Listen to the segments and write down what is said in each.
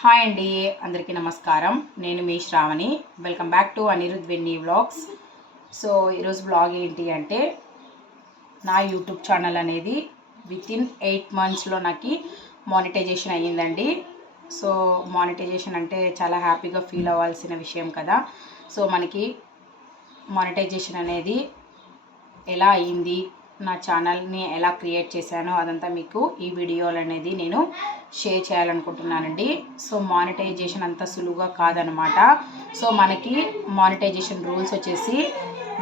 Hi అండి, అందరికీ నమస్కారం. నేను మీ Shravani. Welcome back to Anirudh Venny vlogs. So ఈరోజు వ్లాగ్ ఏంటి అంటే, నా యూట్యూబ్ ఛానల్ అనేది వితిన్ 8 monthsలో నాకు మానిటైజేషన్ అయ్యిందండి. సో మానిటైజేషన్ అంటే చాలా హ్యాపీగా ఫీల్ అవ్వాల్సిన విషయం కదా. సో మనకి మానిటైజేషన్ అనేది ఎలా అయ్యింది, నా ఛానల్ని ఎలా క్రియేట్ చేశానో అదంతా మీకు ఈ వీడియోలు అనేది నేను షేర్ చేయాలనుకుంటున్నానండి. సో మానిటైజేషన్ అంత సులువుగా కాదనమాట. సో మనకి మానిటైజేషన్ రూల్స్ వచ్చేసి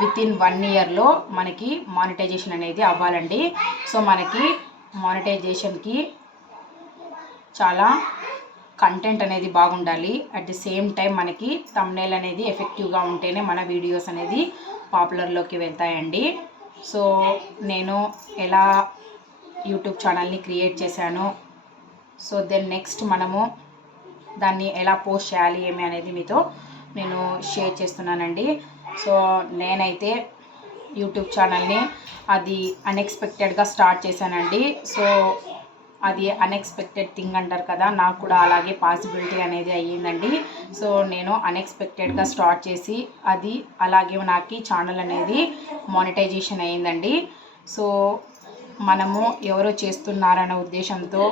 వితిన్ 1 yearలో మనకి మానిటైజేషన్ అనేది అవ్వాలండి. సో మనకి మానిటైజేషన్కి చాలా కంటెంట్ అనేది బాగుండాలి. అట్ ది సేమ్ టైం మనకి థంబ్నెయిల్ అనేది ఎఫెక్టివ్గా ఉంటేనే మన వీడియోస్ అనేది పాపులర్లోకి వెళ్తాయండి. సో నేను ఎలా యూట్యూబ్ ఛానల్ని క్రియేట్ చేశాను, సో దెన్ నెక్స్ట్ మనము దాన్ని ఎలా పోస్ట్ చేయాలి ఏమి అనేది మీతో నేను షేర్ చేస్తున్నానండి. సో నేనైతే యూట్యూబ్ ఛానల్ని అది అన్ఎక్స్పెక్టెడ్గా స్టార్ట్ చేశానండి. సో అది అన్ఎక్స్పెక్టెడ్ థింగ్ అంటారు కదా, నాకు కూడా అలాగే పాసిబిలిటీ అనేది అయ్యిందండి. సో నేను అన్ఎక్స్పెక్టెడ్గా స్టార్ట్ చేసి అది అలాగే నాకు ఛానల్ అనేది మానిటైజేషన్ అయ్యిందండి. సో మనము ఎవరో చేస్తున్నారన్న ఉద్దేశంతో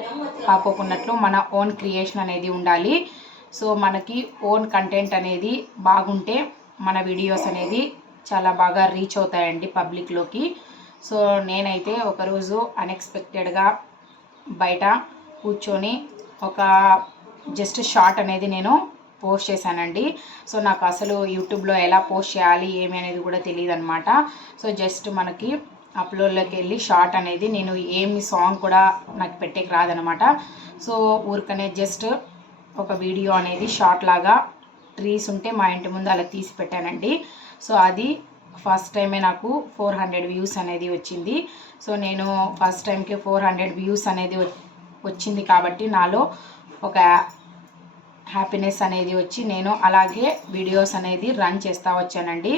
కాకోకున్నట్లు మన ఓన్ క్రియేషన్ అనేది ఉండాలి. సో మనకి ఓన్ కంటెంట్ అనేది బాగుంటే మన వీడియోస్ అనేది చాలా బాగా రీచ్ అవుతాయండి పబ్లిక్లోకి. సో నేనైతే ఒకరోజు అన్ఎక్స్పెక్టెడ్గా బయట కూర్చొని ఒక జస్ట్ షార్ట్ అనేది నేను పోస్ట్ చేశానండి. సో నాకు అసలు యూట్యూబ్లో ఎలా పోస్ట్ చేయాలి ఏమి అనేది కూడా తెలియదు అనమాట. సో జస్ట్ మనకి అప్లోడ్లోకి వెళ్ళి షార్ట్ అనేది నేను ఏమి సాంగ్ కూడా నాకు పెట్టేకి రాదనమాట. సో ఊరికనే జస్ట్ ఒక వీడియో అనేది షార్ట్ లాగా ట్రీస్ ఉంటే మా ఇంటి ముందు అలా తీసి పెట్టానండి. సో అది ఫస్ట్ టైమే నాకు 400 వ్యూస్ అనేది వచ్చింది. సో నేను ఫస్ట్ టైంకి 400 వ్యూస్ అనేది వచ్చింది కాబట్టి నాలో ఒక హ్యాపీనెస్ అనేది వచ్చి నేను అలాగే వీడియోస్ అనేది రన్ చేస్తూ వచ్చానండి.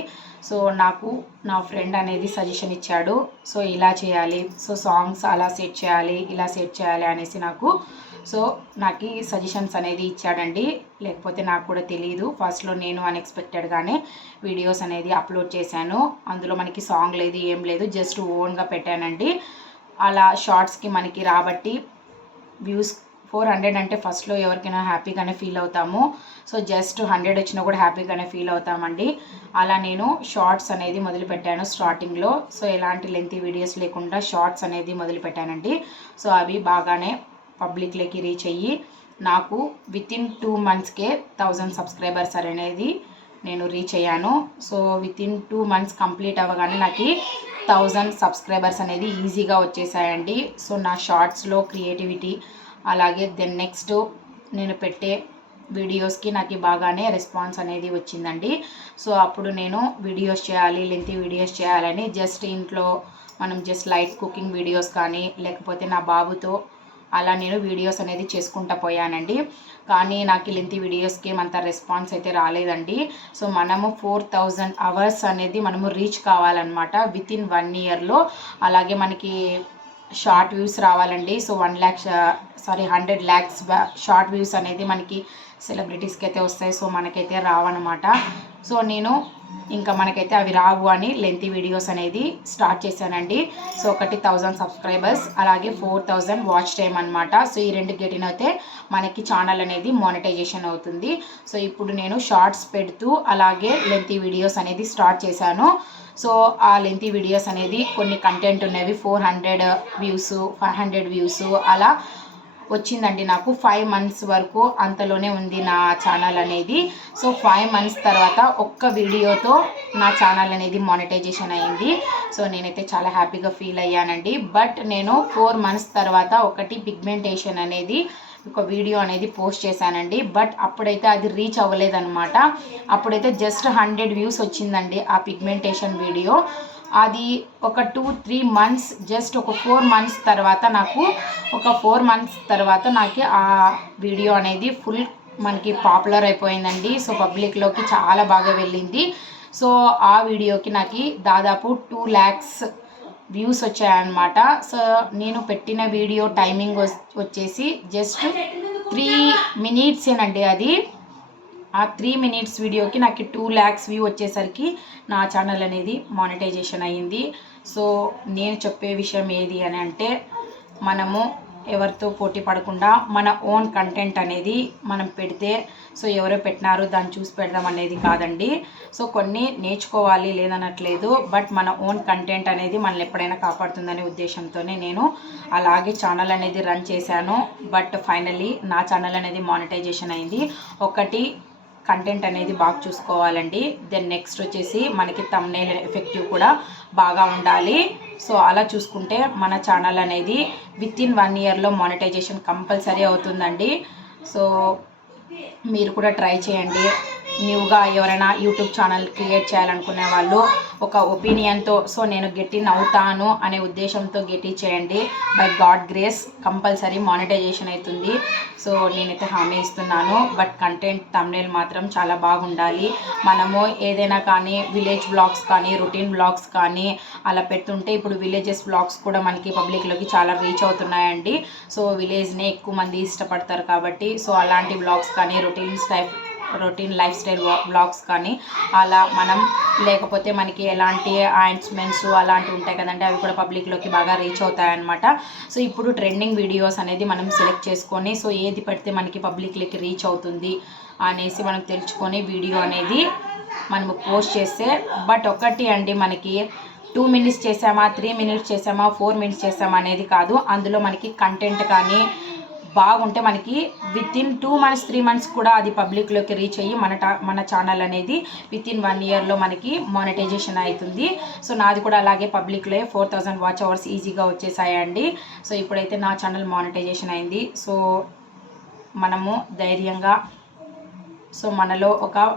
సో నాకు నా ఫ్రెండ్ అనేది సజెషన్ ఇచ్చాడు. సో ఇలా చేయాలి, సో సాంగ్స్ అలా సెట్ చేయాలి, ఇలా సెట్ చేయాలి అనేసి నాకు సజెషన్స్ అనేది ఇచ్చాడండి. లేకపోతే నాకు కూడా తెలియదు. ఫస్ట్లో నేను అన్ఎక్స్పెక్టెడ్గానే వీడియోస్ అనేది అప్లోడ్ చేశాను. అందులో మనకి సాంగ్ లేదు, ఏం లేదు, జస్ట్ ఓన్గా పెట్టానండి. అలా షార్ట్స్కి మనకి రాబట్టి వ్యూస్ 400 అంటే ఫస్ట్లో ఎవరికైనా హ్యాపీగానే ఫీల్ అవుతాము. సో జస్ట్ 100 వచ్చినా కూడా హ్యాపీగానే ఫీల్ అవుతామండి. అలా నేను షార్ట్స్ అనేది మొదలుపెట్టాను స్టార్టింగ్లో. సో ఎలాంటి లెంతీ వీడియోస్ లేకుండా షార్ట్స్ అనేది మొదలుపెట్టానండి. సో అవి బాగానే పబ్లిక్లోకి రీచ్ అయ్యి నాకు వితిన్ 2 monthsకే 1000 సబ్స్క్రైబర్స్ అనేది నేను రీచ్ అయ్యాను. సో వితిన్ 2 months కంప్లీట్ అవ్వగానే నాకు 1000 సబ్స్క్రైబర్స్ అనేది ఈజీగా వచ్చేసాయండి. సో నా షార్ట్స్లో క్రియేటివిటీ అలాగే దెన్ నెక్స్ట్ నేను పెట్టే వీడియోస్కి నాకు బాగానే రెస్పాన్స్ అనేది వచ్చిందండి. సో అప్పుడు నేను వీడియోస్ చేయాలి, లెంతీ వీడియోస్ చేయాలని జస్ట్ ఇంట్లో మనం జస్ట్ లైట్ కుకింగ్ వీడియోస్ కానీ లేకపోతే నా బాబుతో అలా నేను వీడియోస్ అనేది చేసుకుంటూ పోయానండి. కానీ నాకు లెంతీ వీడియోస్కి ఏమంత రెస్పాన్స్ అయితే రాలేదండి. సో మనము 4000 అవర్స్ అనేది మనము రీచ్ కావాలన్నమాట వితిన్ 1 yearలో. అలాగే మనకి షార్ట్ వ్యూస్ రావాలండి. సో 100 lakhs షార్ట్ వ్యూస్ అనేది మనకి సెలబ్రిటీస్కి అయితే వస్తాయి. సో మనకైతే రావన్నమాట. సో నేను ఇంకా మనకైతే అవి రావు అని లెంతీ వీడియోస్ అనేది స్టార్ట్ చేశానండి. సో ఒకటి 1000 సబ్స్క్రైబర్స్ అలాగే 4000 వాచ్ టైం అనమాట. సో ఈ రెండు గెటిన్ అయితే మనకి ఛానల్ అనేది మానిటైజేషన్ అవుతుంది. సో ఇప్పుడు నేను షార్ట్స్ పెడుతూ అలాగే లెంతీ వీడియోస్ అనేది స్టార్ట్ చేశాను. సో ఆ లెంతీ వీడియోస్ అనేది కొన్ని కంటెంట్ ఉన్నవి 400 వ్యూస్ 500 వ్యూస్ అలా వచ్చిందండి. నాకు 5 months వరకు అంతలోనే ఉంది నా ఛానల్ అనేది. సో 5 months తర్వాత ఒక్క వీడియోతో నా ఛానల్ అనేది మానిటైజేషన్ అయింది. సో నేనైతే చాలా హ్యాపీగా ఫీల్ అయ్యానండి. బట్ నేను 4 months తర్వాత ఒకటి పిగ్మెంటేషన్ అనేది ఒక వీడియో అనేది పోస్ట్ చేశానండి. బట్ అప్పుడైతే అది రీచ్ అవ్వలేదన్నమాట. అప్పుడైతే జస్ట్ 100 వ్యూస్ వచ్చిందండి ఆ పిగ్మెంటేషన్ వీడియో. అది ఒక 2-3 months జస్ట్ ఒక 4 months తర్వాత నాకు ఆ వీడియో అనేది ఫుల్ మనకి పాపులర్ అయిపోయిందండి. సో పబ్లిక్లోకి చాలా బాగా వెళ్ళింది. సో ఆ వీడియోకి నాకు దాదాపు 2 lakhs వ్యూస్ వచ్చాయన్నమాట. సో నేను పెట్టిన వీడియో టైమింగ్ వచ్చేసి జస్ట్ 3 మినిట్సేనండి అది. ఆ 3 మినిట్స్ వీడియోకి నాకు 2 lakhs వ్యూ వచ్చేసరికి నా ఛానల్ అనేది మానిటైజేషన్ అయ్యింది. సో నేను చెప్పే విషయం ఏది అని అంటే, మనము ఎవరితో పోటీ పడకుండా మన ఓన్ కంటెంట్ అనేది మనం పెడితే, సో ఎవరో పెట్టినారు దాన్ని చూసి పెడదాం అనేది కాదండి. సో కొన్ని నేర్చుకోవాలి లేదనట్లేదు, బట్ మన ఓన్ కంటెంట్ అనేది మనల్ని ఎప్పుడైనా కాపాడుతుందనే ఉద్దేశంతోనే నేను అలాగే ఛానల్ అనేది రన్ చేశాను. బట్ ఫైనల్లీ నా ఛానల్ అనేది మానిటైజేషన్ అయింది. ఒకటి కంటెంట్ అనేది బాగా చూసుకోవాలండి. దెన్ నెక్స్ట్ వచ్చేసి మనకి థంబ్నెయిల్ ఎఫెక్టివ్ కూడా బాగా ఉండాలి. సో అలా చూసుకుంటే మన ఛానల్ అనేది వితిన్ 1 yearలో మానిటైజేషన్ కంపల్సరీ అవుతుందండి. సో మీరు కూడా ట్రై చేయండి. న్యూగా ఎవరైనా యూట్యూబ్ ఛానల్ క్రియేట్ చేయాలనుకునే వాళ్ళు ఒక ఒపీనియన్తో, సో నేను గెట్ ఇన్ అవుతాను అనే ఉద్దేశంతో గెట్ ఇన్ చేయండి. By God grace compulsory monetisation అవుతుంది. సో నేనైతే హామీ ఇస్తున్నాను. బట్ కంటెంట్ థంబ్నెయిల్ మాత్రం చాలా బాగుండాలి. మనము ఏదైనా కానీ విలేజ్ బ్లాగ్స్ కానీ రొటీన్ బ్లాగ్స్ కానీ అలా పెడుతుంటే, ఇప్పుడు విలేజెస్ బ్లాగ్స్ కూడా మనకి పబ్లిక్లోకి చాలా రీచ్ అవుతున్నాయండి. సో విలేజ్నే ఎక్కువ మంది ఇష్టపడతారు కాబట్టి, సో అలాంటి బ్లాగ్స్ కానీ రొటీన్ లైఫ్ స్టైల్ బ్లాగ్స్ కానీ అలా మనం, లేకపోతే మనకి ఎలాంటి ఆయింట్మెంట్స్ అలాంటివి ఉంటాయి కదండి, అవి కూడా పబ్లిక్లోకి బాగా రీచ్ అవుతాయన్నమాట. సో ఇప్పుడు ట్రెండింగ్ వీడియోస్ అనేది మనం సెలెక్ట్ చేసుకొని, సో ఏది పెడితే మనకి పబ్లిక్లోకి రీచ్ అవుతుంది అనేసి మనం తెలుసుకొని వీడియో అనేది మనము పోస్ట్ చేస్తే, బట్ ఒకటి అండి, మనకి 2 minutes చేసామా, 3 minutes చేసామా, 4 minutes చేసామా అనేది కాదు. అందులో మనకి కంటెంట్ కానీ బాగుంటే మనకి వితిన్ 2 months 3 months కూడా అది పబ్లిక్లోకి రీచ్ అయ్యి మన ఛానల్ అనేది వితిన్ 1 yearలో మనకి మానిటైజేషన్ అవుతుంది. సో నాది కూడా అలాగే పబ్లిక్లో 4000 వాచ్ అవర్స్ ఈజీగా వచ్చేసాయండి. సో ఇప్పుడైతే నా ఛానల్ మానిటైజేషన్ అయింది. సో మనము ధైర్యంగా, సో మనలో ఒక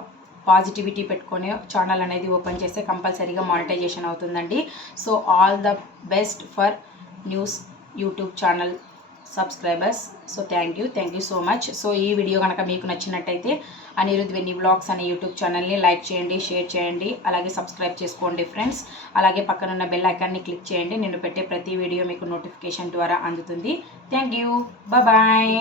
పాజిటివిటీ పెట్టుకొని ఛానల్ అనేది ఓపెన్ చేస్తే కంపల్సరీగా మానిటైజేషన్ అవుతుందండి. So all the best for news YouTube channel subscribers. So thank you so much. So ఈ వీడియో కనుక మీకు నచ్చినట్టయితే అనిరుద్ వెన్నీ వ్లాగ్స్ అనే యూట్యూబ్ ఛానల్ని లైక్ చేయండి, షేర్ చేయండి, అలాగే సబ్స్క్రైబ్ చేసుకోండి ఫ్రెండ్స్. అలాగే పక్కనున్న బెల్ ఐకాన్ని క్లిక్ చేయండి. నేను పెట్టే ప్రతి వీడియో మీకు నోటిఫికేషన్ ద్వారా అందుతుంది. Thank you, bye.